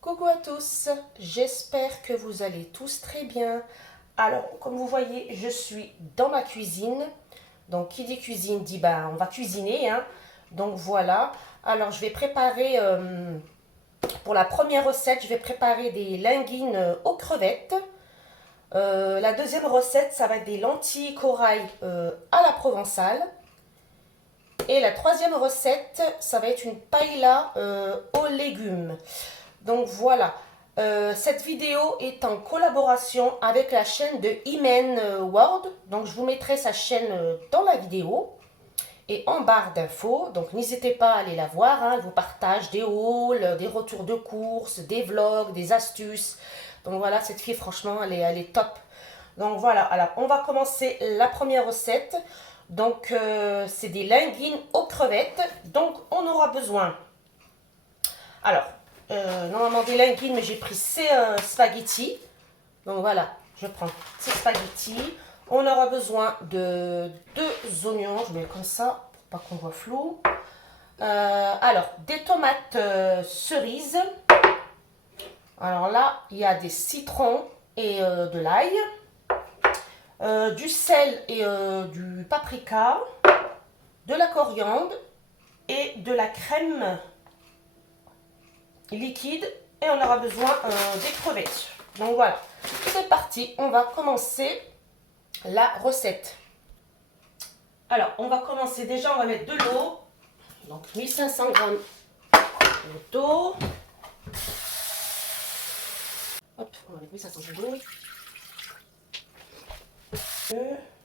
Coucou à tous, j'espère que vous allez tous très bien. Alors, comme vous voyez, je suis dans ma cuisine. Donc, qui dit cuisine dit, on va cuisiner, hein. Donc, voilà. Alors, je vais préparer, pour la première recette, je vais préparer des linguines aux crevettes. La deuxième recette, ça va être des lentilles corail à la provençale. Et la troisième recette, ça va être une paella aux légumes. Donc voilà, cette vidéo est en collaboration avec la chaîne de Imen World. Donc je vous mettrai sa chaîne dans la vidéo et en barre d'infos. Donc n'hésitez pas à aller la voir, hein. Elle vous partage des hauls, des retours de courses, des vlogs, des astuces. Donc voilà, cette fille franchement, elle est top. Donc voilà, alors on va commencer la première recette. Donc c'est des linguines aux crevettes. Donc on aura besoin... Alors, normalement des linguines, mais j'ai pris ces spaghettis. Donc voilà, je prends ces spaghettis. On aura besoin de 2 oignons, je mets comme ça, pour pas qu'on voit flou. Alors, des tomates cerises. Alors là, il y a des citrons et de l'ail. Du sel et du paprika. De la coriandre et de la crème liquide, et on aura besoin des crevettes. Donc voilà, c'est parti, on va commencer la recette. Alors on va commencer, déjà on va mettre de l'eau, donc 1500 grammes d'eau. Hop, on va mettre 1500 grammes d'eau.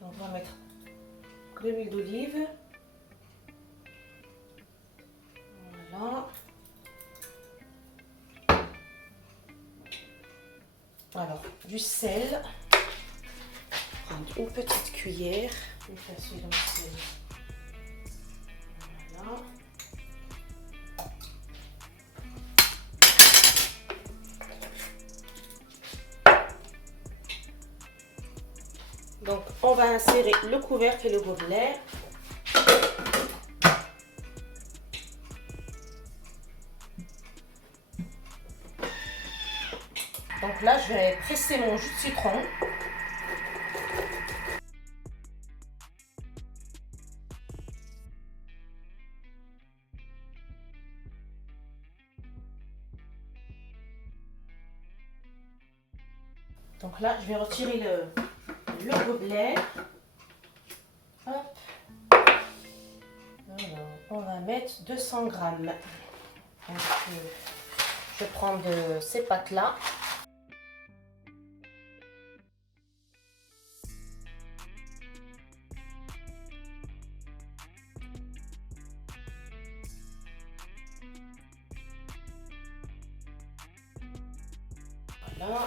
On va mettre de l'huile d'olive. Voilà. Alors, du sel, prendre une petite cuillère, une pincée dans le sel. Voilà. Donc, on va insérer le couvercle et le gobelet. Donc là, je vais presser mon jus de citron. Donc là, je vais retirer le gobelet. Hop. Alors, on va mettre 200 grammes. Donc, je prends de ces pâtes-là. Voilà.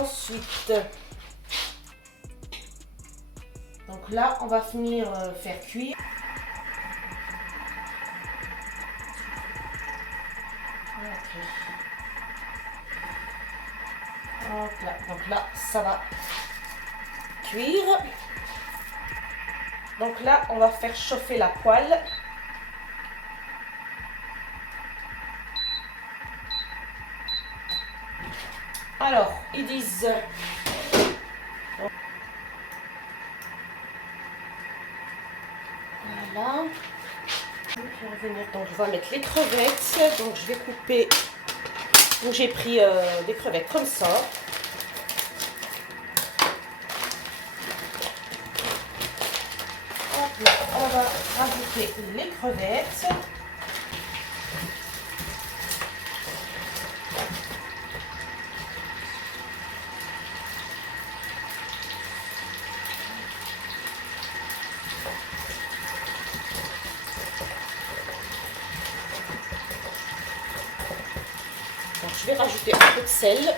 Ensuite, donc là, on va venir faire cuire. Okay. Hop là. Donc là, ça va cuire. Donc là, on va faire chauffer la poêle. Alors, ils disent... Voilà. Je vais revenir. Donc, on va mettre les crevettes. Donc, je vais couper... Donc, j'ai pris des crevettes comme ça. Hop là, on va rajouter les crevettes. Je vais rajouter un peu de sel.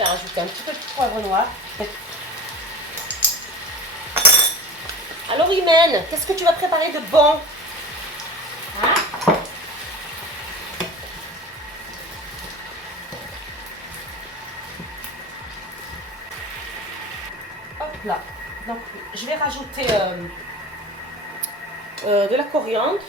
vais rajouter un petit peu de poivre noir. Alors Imen, qu'est-ce que tu vas préparer de bon? Hein? Hop là. Donc je vais rajouter de la coriandre.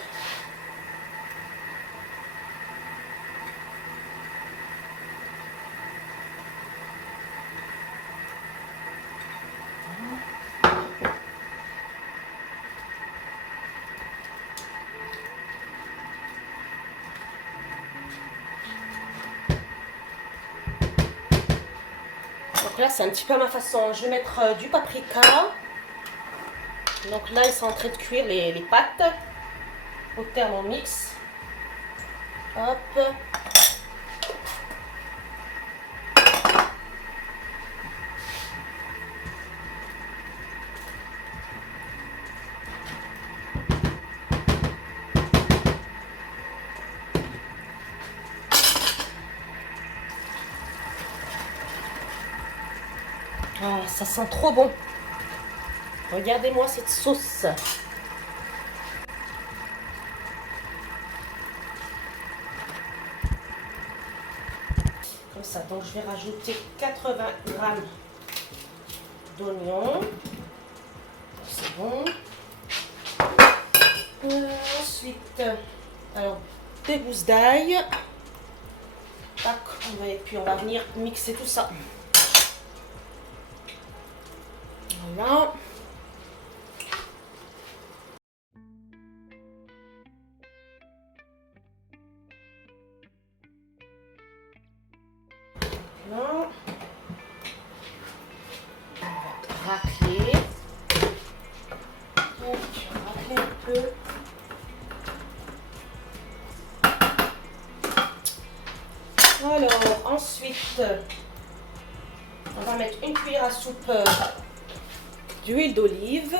Donc là, c'est un petit peu à ma façon. Je vais mettre du paprika. Donc là, ils sont en train de cuire les pâtes au Thermomix. Hop. Oh, ça sent trop bon. Regardez-moi cette sauce. Comme ça, donc je vais rajouter 80 grammes d'oignons. C'est bon. Ensuite, alors, des gousses d'ail. Tac, et puis on va venir mixer tout ça. Voilà. Voilà. On va racler. Donc, racler un peu. Alors, ensuite, on va mettre une cuillère à soupe d'huile d'olive.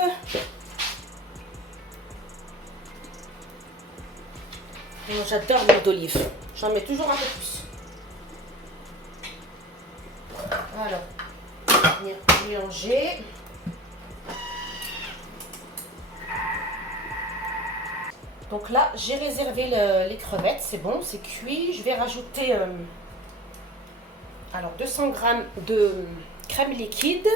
J'adore l'huile d'olive. J'en mets toujours un peu plus. Alors, on va venir mélanger. Donc là, j'ai réservé les crevettes. C'est bon, c'est cuit. Je vais rajouter alors 200 grammes de crème liquide.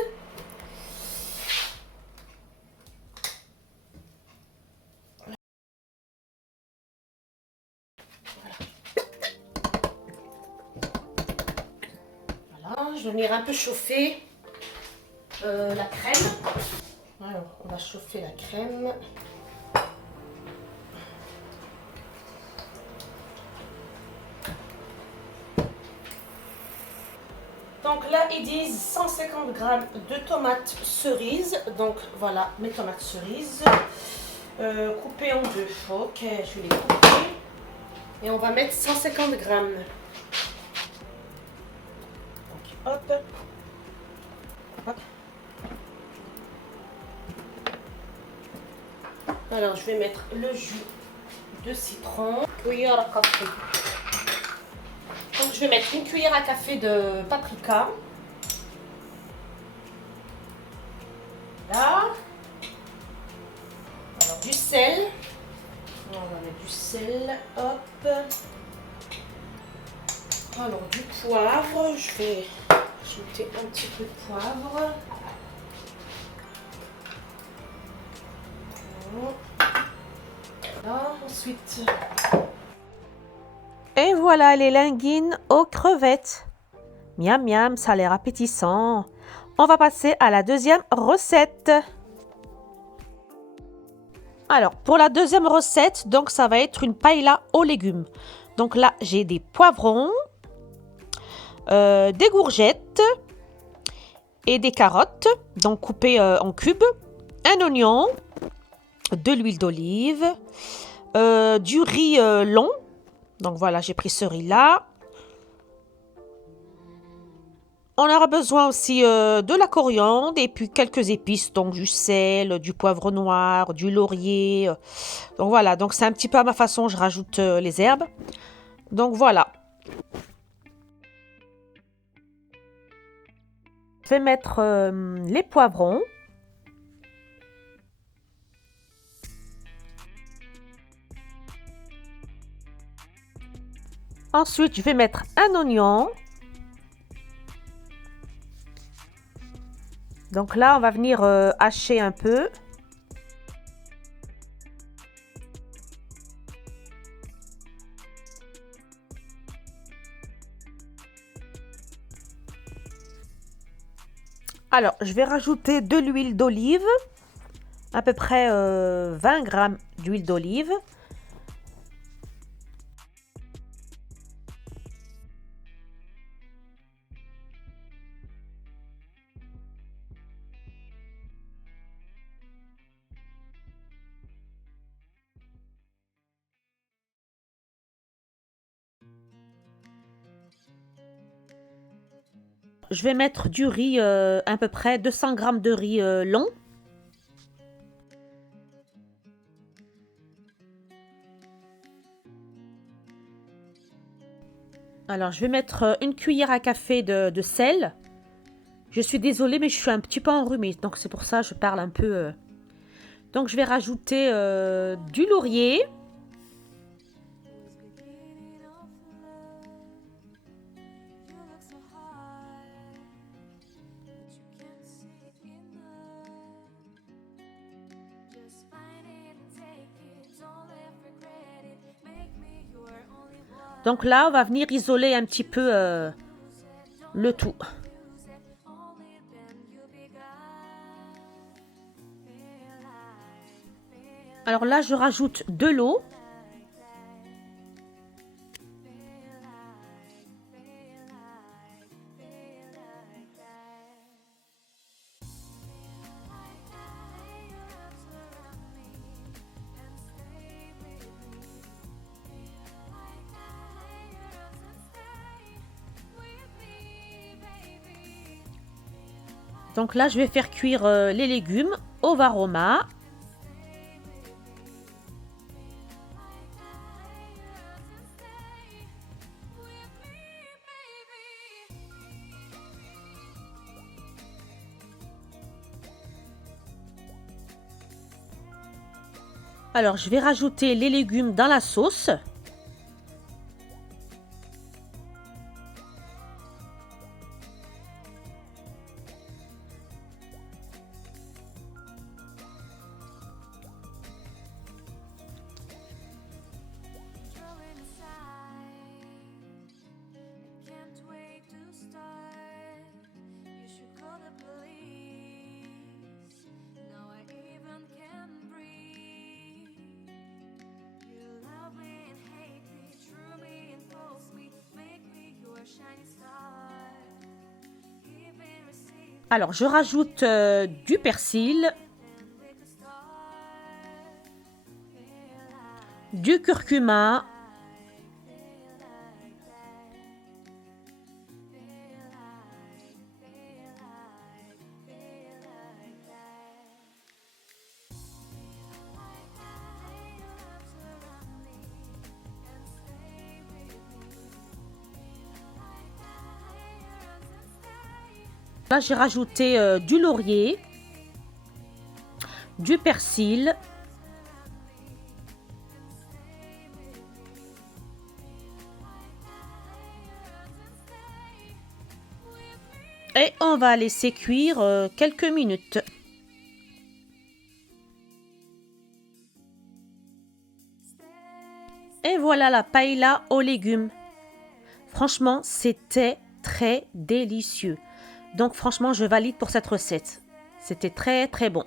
Je vais venir un peu chauffer la crème. Alors, on va chauffer la crème. Donc là, ils disent 150 grammes de tomates cerises. Donc voilà, mes tomates cerises coupées en deux. Ok, je vais les couper. Et on va mettre 150 grammes. Hop. Hop. Alors, je vais mettre le jus de citron. Cuillère à café. Donc, je vais mettre une cuillère à café de paprika. Là. Alors, du sel. On va mettre du sel. Hop. Alors, du poivre. Je vais ajouter un petit peu de poivre. Voilà. Ensuite. Et voilà les linguines aux crevettes. Miam miam, ça a l'air appétissant. On va passer à la deuxième recette. Alors, pour la deuxième recette, donc ça va être une paella aux légumes. Donc là, j'ai des poivrons, des courgettes et des carottes, donc coupées en cubes, un oignon, de l'huile d'olive, du riz long. Donc voilà, j'ai pris ce riz-là. On aura besoin aussi de la coriandre et puis quelques épices, donc du sel, du poivre noir, du laurier. Donc voilà, donc c'est un petit peu à ma façon, je rajoute les herbes. Donc voilà. Je vais mettre les poivrons. Ensuite, je vais mettre un oignon. Donc là, on va venir hacher un peu. Alors, je vais rajouter de l'huile d'olive, à peu près 20 grammes d'huile d'olive. Je vais mettre du riz, à peu près 200 grammes de riz long. Alors, je vais mettre une cuillère à café de sel. Je suis désolée, mais je suis un petit peu enrhumée, donc c'est pour ça que je parle un peu. Donc, je vais rajouter du laurier. Donc là, on va venir isoler un petit peu le tout. Alors là, je rajoute de l'eau. Donc là, je vais faire cuire les légumes au varoma. Alors, je vais rajouter les légumes dans la sauce. Alors, je rajoute du persil, du curcuma, là j'ai rajouté du laurier, du persil, et on va laisser cuire quelques minutes. Et voilà la paella aux légumes. Franchement, c'était très délicieux. Donc franchement, je valide pour cette recette. C'était très très bon.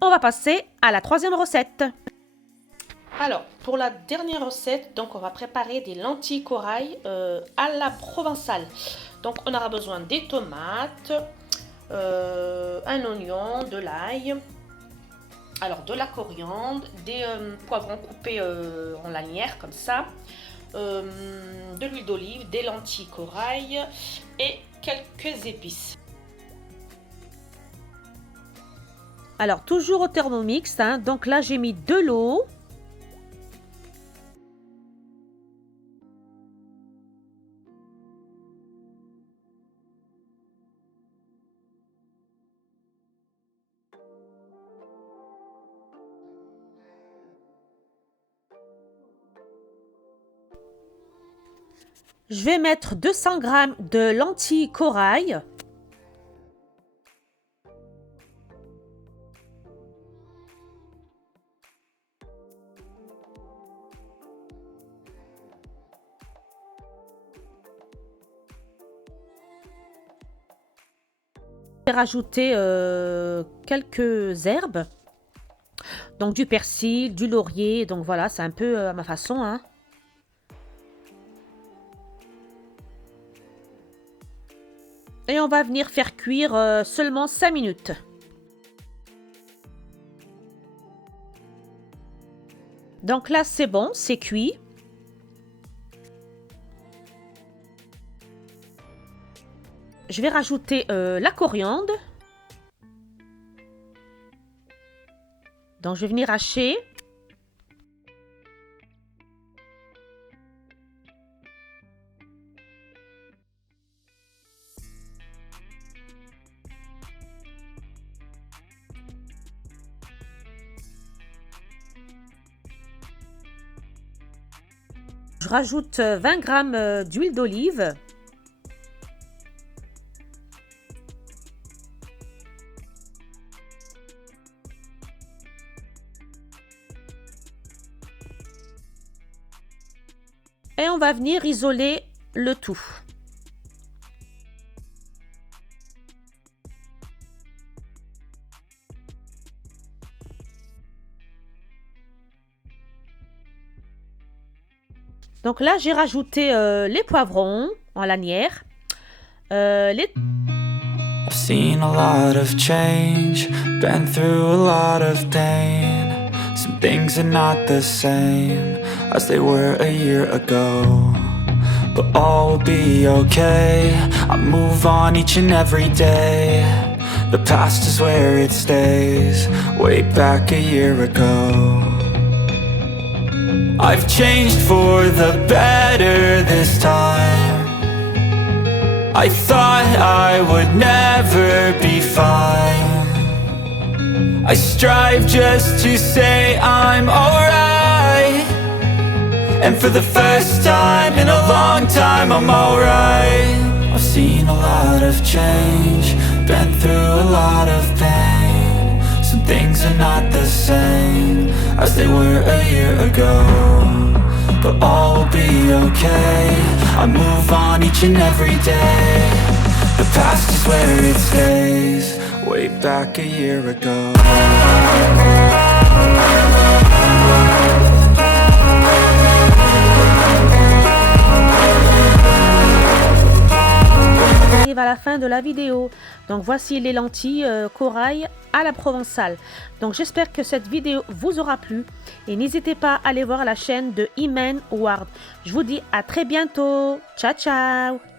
On va passer à la troisième recette. Alors, pour la dernière recette, donc on va préparer des lentilles corail à la provençale. Donc on aura besoin des tomates, un oignon, de l'ail, alors de la coriandre, des poivrons coupés en lanières comme ça, de l'huile d'olive, des lentilles corail et quelques épices. Alors toujours au Thermomix, hein, donc là j'ai mis de l'eau. Je vais mettre 200 g de lentilles corail. Je vais rajouter quelques herbes. Donc du persil, du laurier. Donc voilà, c'est un peu à ma façon, hein. Et on va venir faire cuire seulement 5 minutes. Donc là, c'est bon, c'est cuit. Je vais rajouter la coriandre. Donc je vais venir hacher. Je rajoute 20 g d'huile d'olive. Et on va venir isoler le tout. Donc là, j'ai rajouté les poivrons en lanière. I've seen a lot of change, been through a lot of pain. Some things are not the same as they were a year ago, but all will be okay. I move on each and every day. The past is where it stays, way back a year ago. I've changed for the better this time. I thought I would never be fine. I strive just to say I'm alright, and for the first time in a long time I'm alright. I've seen a lot of change, been through a lot of pain. Some things are not the same as they were a year ago, but all will be okay. I move on each and every day. The past is where it stays, way back a year ago. On arrive à la fin de la vidéo. Donc voici les lentilles corail à la provençale. Donc j'espère que cette vidéo vous aura plu et n'hésitez pas à aller voir la chaîne de Imen Ward. Je vous dis à très bientôt. Ciao ciao.